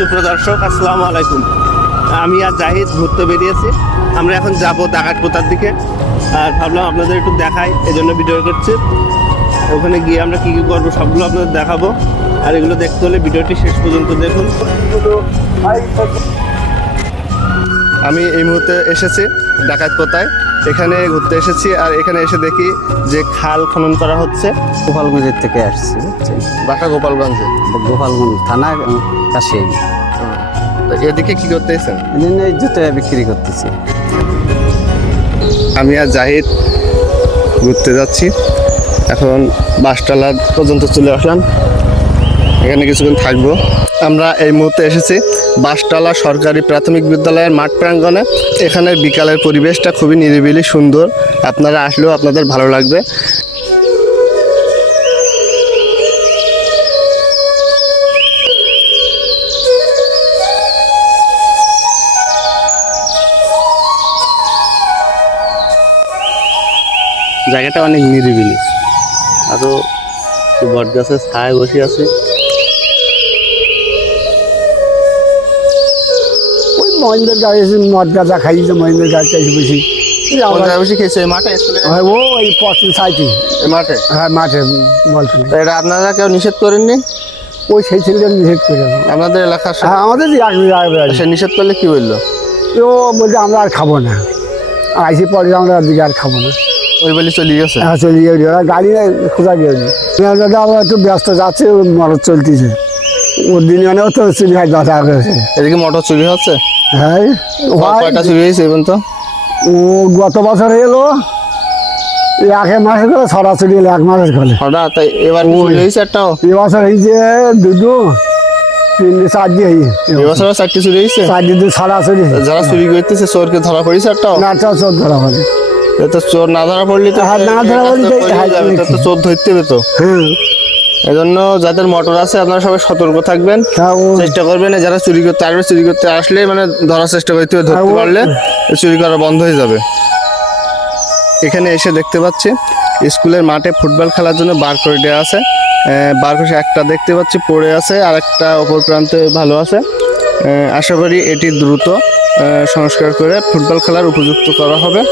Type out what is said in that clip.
সুপ্রিয় দর্শক, আসসালামু আলাইকুম। আমি আর জাহিদ ঘুরতে বেরিয়েছি। আমরা এখন যাব ডাকাতপোতার দিকে, আর ভাবলাম আপনাদের একটু দেখাই, এই জন্য ভিডিও করছি। ওখানে গিয়ে আমরা কী কী করবো সবগুলো আপনাদের দেখাবো, আর এগুলো দেখতে হলে ভিডিওটি শেষ পর্যন্ত দেখুন। আমি এই মুহূর্তে এসেছি ডাকাতপোতায়, এখানে ঘুরতে এসেছি। আর এখানে এসে দেখি যে খাল খনন করা হচ্ছে। গোপালগঞ্জের থেকে আসছি, বুঝছেন? বাসা গোপালগঞ্জে, গোপালগঞ্জ থানা কাশিয়াই। তো এদিকে কি করতে এসেছেন? এই জুতো বিক্রি করতেছি। আমি আর জাহিদ ঘুরতে যাচ্ছি। এখন বাসটালা পর্যন্ত চলে আসলাম, এখানে কিছুক্ষণ থাকবো। আমরা এই মুহূর্তে এসেছি বাসটালা সরকারি প্রাথমিক বিদ্যালয়ের মাঠ প্রাঙ্গণে। এখানের বিকালের পরিবেশটা খুবই নিরিবিলি সুন্দর, আপনারা আসলেও আপনাদের ভালো লাগবে। জায়গাটা অনেক নিরিবিলি, আরও বট গাছের ছায় বসে আছে। ওই মহেন্দ্রের গাড়ি মদ গাঁজা খাইছে, মহেন্দ্রের গাড়িতে এসে বসি। বেশি খেয়েছে মাঠে, ও ওই পথে সাইটি মাঠে। হ্যাঁ মাঠে বলতে এটা আপনারা কেউ নিষেধ করেননি? ওই সেই ছেলেটা নিষেধ করে আপনাদের এলাকার হ্যাঁ আমাদের সে নিষেধ করলে কি বললো? ও বলছে আমরা আর খাবো না, আইসি পরে আমরা দিকে আর খাবো না। ওই বলি চলে গেছে। হ্যাঁ চলে গিয়ে গাড়ি খোঁজা গিয়ে দাদা আমরা একটু ব্যস্ত যাচ্ছে, মরদ চলতেছে। ওর দিনে অনেক তো চুরি হয় 10 টাকা করেছে। এদিকে মোটর চুরি হচ্ছে। হ্যাঁ কয়টা চুরি হয়েছে এখন? তো ও গত বছর এলো 1 মাসের করে, সরাসরি এলো 1 মাসের করে। হঠাৎ এবার চুরি হয়েছে একটাও? এবছর হয়েছে 2, 3, 4 দিয়ে এবছর 4টি চুরি হয়েছে। 4 দিয়ে সরাসরি। যারা চুরি করতেছে চোরকে ধরা পড়েছে একটাও? না চোর ধরা পড়ে। তো চোর না ধরা পড়লে তো না ধরা পড়লে তো চোর ধরতে হবে তো। হ্যাঁ এজন্য যাদের মোটর আছে আপনারা সবাই সতর্ক থাকবেন, চেষ্টা করবেন। যারা চুরি করতে আসবে, চুরি করতে আসলে মানে ধরার চেষ্টা করতে হবে, ধরতে পারলে চুরি করা বন্ধ হয়ে যাবে। এখানে এসে দেখতে পাচ্ছি স্কুলের মাঠে ফুটবল খেলার জন্য বার করে দেওয়া আছে। বার করে একটা দেখতে পাচ্ছি পড়ে আছে, আর একটা অপর প্রান্তে ভালো আছে। আশা করি এটি দ্রুত সংস্কার করে ফুটবল খেলার উপযুক্ত করা হবে।